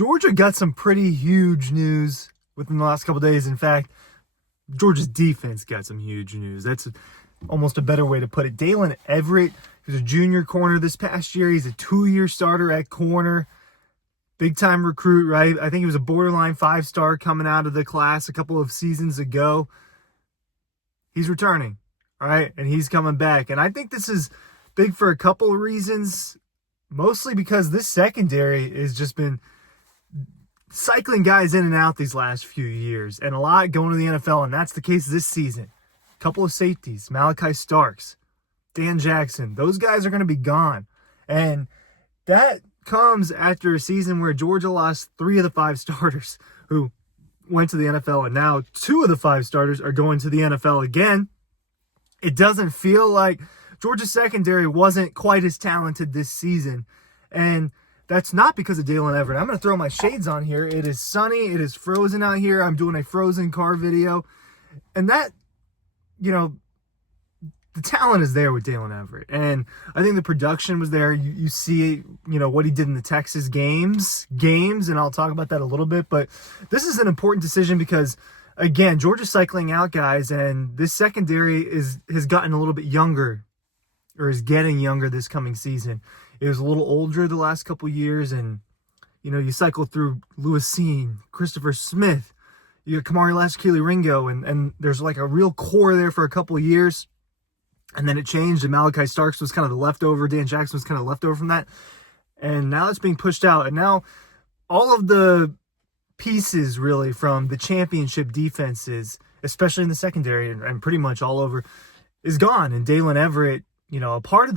Georgia got some pretty huge news within the last couple of days. In fact, Georgia's defense got some huge news. That's almost a better way to put it. Dalen Everett, who's a junior corner this past year. He's a 2-year starter at corner. Big-time recruit, right? I think he was a borderline 5-star coming out of the class a couple of seasons ago. He's returning, all right? And he's coming back. And I think this is big for a couple of reasons, mostly because this secondary has just been cycling guys in and out these last few years, and a lot going to the NFL, and that's the case this season. A couple of safeties, Malachi Starks, Dan Jackson, those guys are going to be gone. And that comes after a season where Georgia lost 3 of the 5 starters who went to the NFL, and now 2 of the 5 starters are going to the NFL again. It doesn't feel like Georgia's secondary wasn't quite as talented this season, and that's not because of Dalen Everett. I'm going to throw my shades on here. It is sunny. It is frozen out here. I'm doing a frozen car video. And that, the talent is there with Dalen Everett. And I think the production was there. You see, what he did in the Texas games, and I'll talk about that a little bit. But this is an important decision because, again, Georgia's cycling out guys, and this secondary has gotten a little bit younger, or is getting younger this coming season. It was a little older the last couple years, and, you cycle through Lewis Seen, Christopher Smith, you got Kamari Lashley Ringo, and there's like a real core there for a couple of years, and then it changed, and Malachi Starks was kind of the leftover, Dan Jackson was kind of leftover from that, and now it's being pushed out, and now all of the pieces, really, from the championship defenses, especially in the secondary, and pretty much all over, is gone, and Dalen Everett, a part of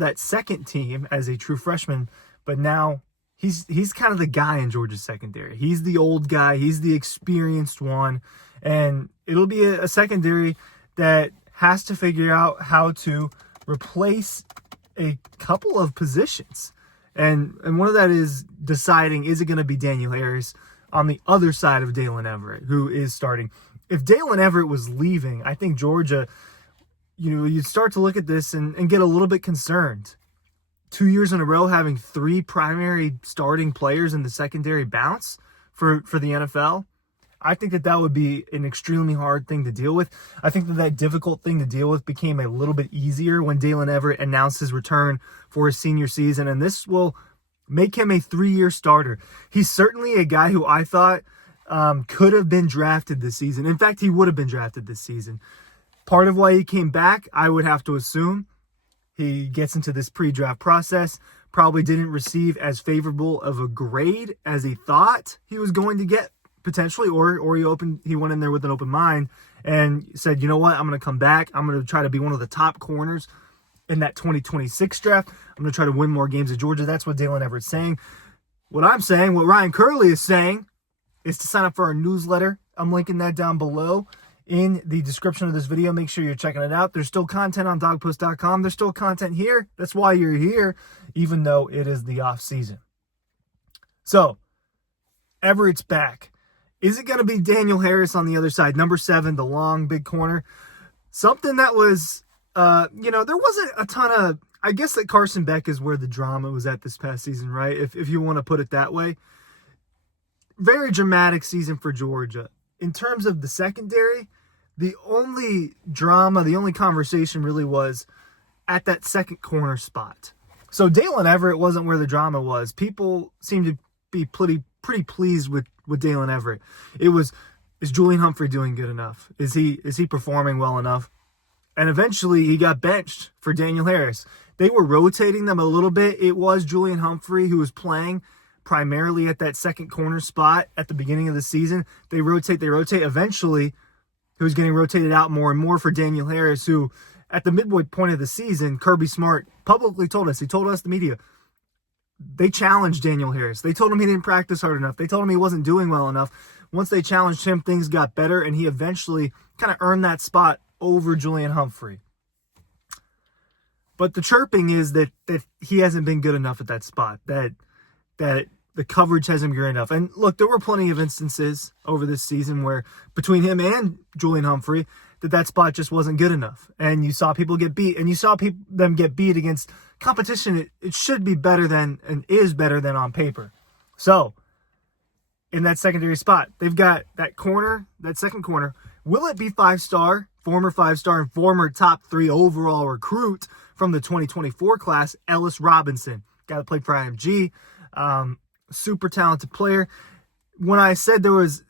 that second team as a true freshman, but now he's kind of the guy in Georgia's secondary. He's the old guy. He's the experienced one, and it'll be a secondary that has to figure out how to replace a couple of positions, and one of that is deciding, is it going to be Daniel Harris on the other side of Dalen Everett, who is starting. If Dalen Everett was leaving, I think Georgia, you'd start to look at this and get a little bit concerned. 2 years in a row having 3 primary starting players in the secondary bounce for the NFL. I think that would be an extremely hard thing to deal with. I think that difficult thing to deal with became a little bit easier when Dalen Everett announced his return for his senior season, and this will make him a 3-year starter. He's certainly a guy who I thought could have been drafted this season. In fact, he would have been drafted this season. Part of why he came back, I would have to assume, he gets into this pre-draft process, probably didn't receive as favorable of a grade as he thought he was going to get, potentially, or he went in there with an open mind and said, you know what, I'm going to come back. I'm going to try to be one of the top corners in that 2026 draft. I'm going to try to win more games at Georgia. That's what Dalen Everett's saying. What I'm saying, what Ryan Curley is saying, is to sign up for our newsletter. I'm linking that down below in the description of this video. Make sure you're checking it out. There's still content on dogpost.com. There's still content here. That's why you're here, even though it is the off season. So, Everett's back. Is it going to be Daniel Harris on the other side? Number 7, the long, big corner. Something that was, there wasn't a ton of, I guess that Carson Beck is where the drama was at this past season, right? If you want to put it that way. Very dramatic season for Georgia. In terms of the secondary, the only drama, the only conversation really was at that second corner spot. So Dalen Everett wasn't where the drama was. People seemed to be pretty pleased with Dalen Everett. It was, is Julian Humphrey doing good enough? Is he performing well enough? And eventually he got benched for Daniel Harris. They were rotating them a little bit. It was Julian Humphrey who was playing primarily at that second corner spot at the beginning of the season. They rotate. Eventually, he was getting rotated out more and more for Daniel Harris, who at the midway point of the season, Kirby Smart publicly told us, the media, they challenged Daniel Harris. They told him he didn't practice hard enough. They told him he wasn't doing well enough. Once they challenged him, things got better, and he eventually kind of earned that spot over Julian Humphrey. But the chirping is that he hasn't been good enough at that spot, that the coverage hasn't been great enough. And look, there were plenty of instances over this season where between him and Julian Humphrey, that spot just wasn't good enough. And you saw people get beat, and you saw them get beat against competition. It should be better than, and is better than on paper. So, in that secondary spot, they've got that corner, that second corner. Will it be former 5-star, and former top 3 overall recruit from the 2024 class, Ellis Robinson? Guy that played for IMG. Super talented player. When I said there was,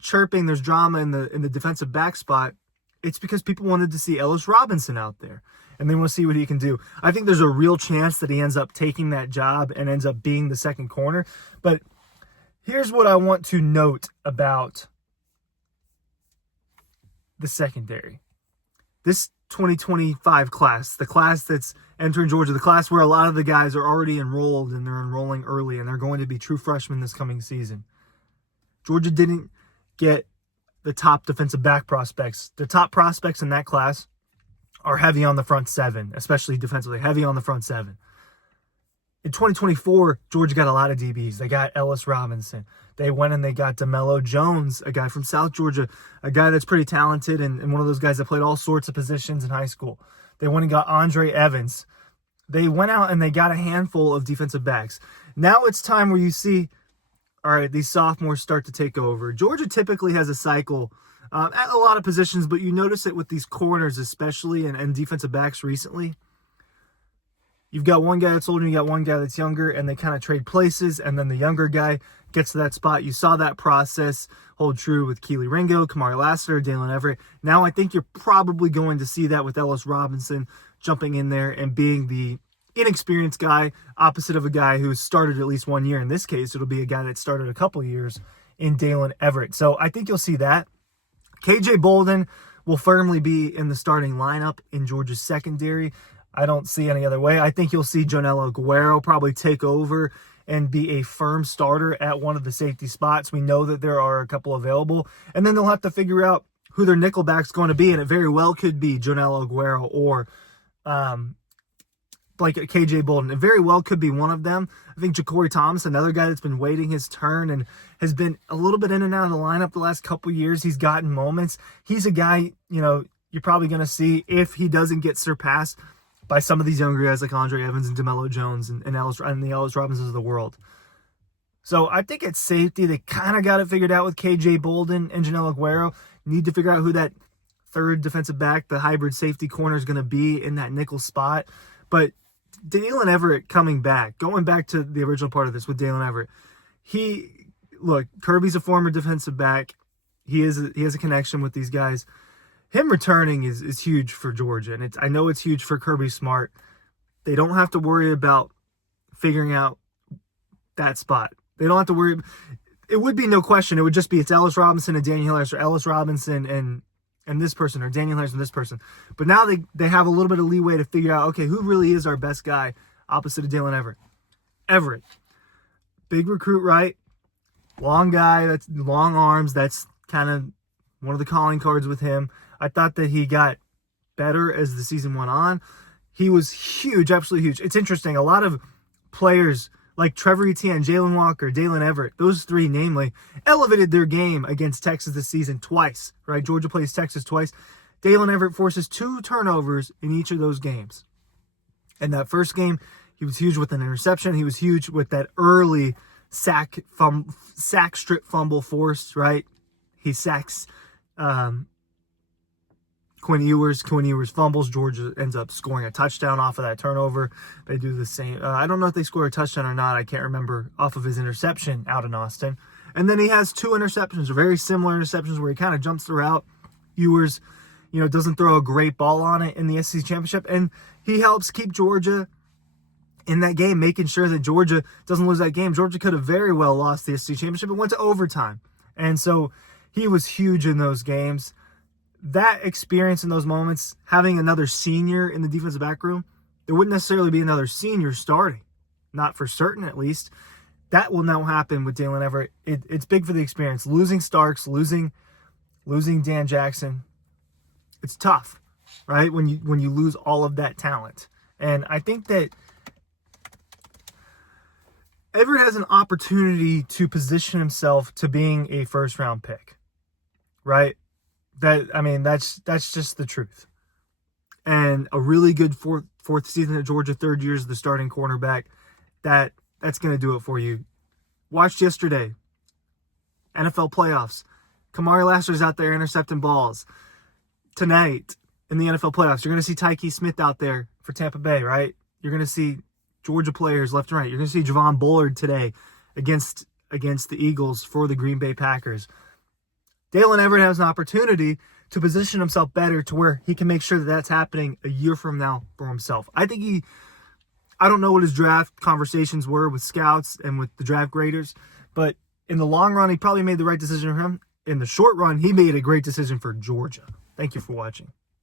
chirping, there's drama in the defensive back spot, it's because people wanted to see Ellis Robinson out there, and they want to see what he can do. I think there's a real chance that he ends up taking that job and ends up being the second corner. But here's what I want to note about the secondary. This 2025 class, the class that's entering Georgia, the class where a lot of the guys are already enrolled and they're enrolling early and they're going to be true freshmen this coming season. Georgia didn't get the top defensive back prospects. The top prospects in that class are heavy on the front seven, especially defensively, heavy on the front seven. In 2024, Georgia got a lot of DBs. They got Ellis Robinson. They went and they got DeMello Jones, a guy from South Georgia, a guy that's pretty talented and one of those guys that played all sorts of positions in high school. They went and got Andre Evans. They went out and they got a handful of defensive backs. Now it's time where you see, all right, these sophomores start to take over. Georgia typically has a cycle at a lot of positions, but you notice it with these corners especially and defensive backs recently. You've got one guy that's older, you got one guy that's younger, and they kind of trade places, and then the younger guy gets to that spot. You saw that process hold true with Keely Ringo, Kamari Lassiter, Dalen Everett. Now I think you're probably going to see that with Ellis Robinson jumping in there and being the inexperienced guy opposite of a guy who started at least 1 year. In this case, it'll be a guy that started a couple years in Dalen Everett. So I think you'll see that. KJ Bolden will firmly be in the starting lineup in Georgia's secondary. I don't see any other way. I think you'll see Jonello Guerrero probably take over and be a firm starter at one of the safety spots. We know that there are a couple available. And then they'll have to figure out who their nickelback's going to be, and it very well could be Jonello Guerrero or like KJ Bolden. It very well could be one of them. I think Ja'Cory Thomas, another guy that's been waiting his turn and has been a little bit in and out of the lineup the last couple years. He's gotten moments. He's a guy, you're probably going to see if he doesn't get surpassed by some of these younger guys like Andre Evans and DeMello Jones and the Ellis Robinsons of the world. So I think at safety, they kind of got it figured out with KJ Bolden and Jonello Guerrero. Need to figure out who that third defensive back, the hybrid safety corner, is going to be in that nickel spot. But Dalen Everett coming back, going back to the original part of this with Dalen Everett. Kirby's a former defensive back. He has a connection with these guys. Him returning is huge for Georgia, and I know it's huge for Kirby Smart. They don't have to worry about figuring out that spot. They don't have to worry. It would be no question. It would just be it's Ellis Robinson and Daniel Harris, or Ellis Robinson and this person, or Daniel Harris and this person. But now they have a little bit of leeway to figure out, okay, who really is our best guy opposite of Dalen Everett? Everett. Big recruit, right? Long guy, that's long arms. That's kind of one of the calling cards with him. I thought that he got better as the season went on. He was huge, absolutely huge. It's interesting. A lot of players like Trevor Etienne, Jalen Walker, Dalen Everett, those three namely, elevated their game against Texas this season twice, right? Georgia plays Texas twice. Dalen Everett forces 2 turnovers in each of those games. In that first game, he was huge with an interception. He was huge with that early sack strip fumble forced, right? He sacks Quinn Ewers. Quinn Ewers fumbles. Georgia ends up scoring a touchdown off of that turnover. They do the same. I don't know if they score a touchdown or not. I can't remember, off of his interception out in Austin. And then he has 2 interceptions, very similar interceptions where he kind of jumps the route. Ewers, doesn't throw a great ball on it in the SEC championship. And he helps keep Georgia in that game, making sure that Georgia doesn't lose that game. Georgia could have very well lost the SEC championship and went to overtime. And so he was huge in those games. That experience in those moments, having another senior in the defensive back room, there wouldn't necessarily be another senior starting. Not for certain, at least. That will now happen with Dalen Everett. It's big for the experience. Losing Starks, losing Dan Jackson, it's tough, right? When you lose all of that talent. And I think that Everett has an opportunity to position himself to being a first-round pick, right? That's just the truth. And a really good fourth season at Georgia, 3rd year as the starting cornerback, that's going to do it for you. Watched yesterday, NFL playoffs. Kamari Lassiter's out there intercepting balls. Tonight, in the NFL playoffs, you're going to see Tyke Smith out there for Tampa Bay, right? You're going to see Georgia players left and right. You're going to see Javon Bullard today against the Eagles for the Green Bay Packers. Dalen Everett has an opportunity to position himself better to where he can make sure that that's happening a year from now for himself. I don't know what his draft conversations were with scouts and with the draft graders, but in the long run, he probably made the right decision for him. In the short run, he made a great decision for Georgia. Thank you for watching.